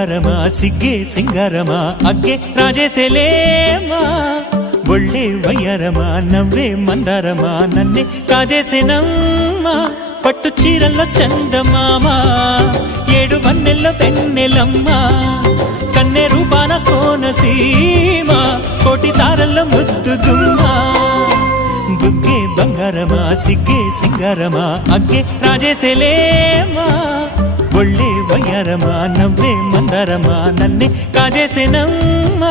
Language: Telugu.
బంగారమా సిగ్గే సింగారమా అగ్గే రాజేసేలేమా ఒళ్ళే వయ్యారమా నవ్వే మందారమా నన్నే కాజేసేనమ్మా పట్టు చీరల్లో చందమామా ఏడు వన్నెల్లో వెన్నెలమ్మా కన్నె రూపాన కోనసీమ కోటి తారల్లో ముద్దుగుమ్మా బుగ్గే బంగారమా సిగ్గే సింగారమా అగ్గే రాజేసేలేమా ఒళ్ళే వయ్యారమా నవ్వే మందారమా నన్నే కాజేసేనమ్మా